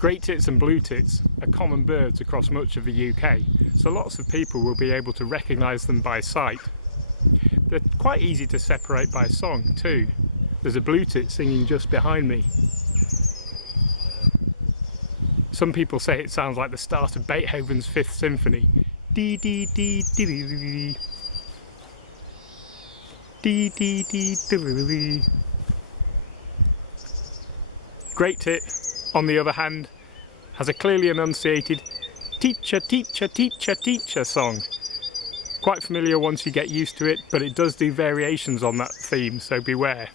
Great tits and blue tits are common birds across much of the UK, so lots of people will be able to recognise them by sight. They're quite easy to separate by song too. There's a blue tit singing just behind me. Some people say it sounds like the start of Beethoven's Fifth Symphony. Dee dee dee dee dee dee dee dee dee dee dee. Great tit, on the other hand, has a clearly enunciated teacher, teacher, teacher, teacher song. Quite familiar once you get used to it, but it does do variations on that theme, so beware.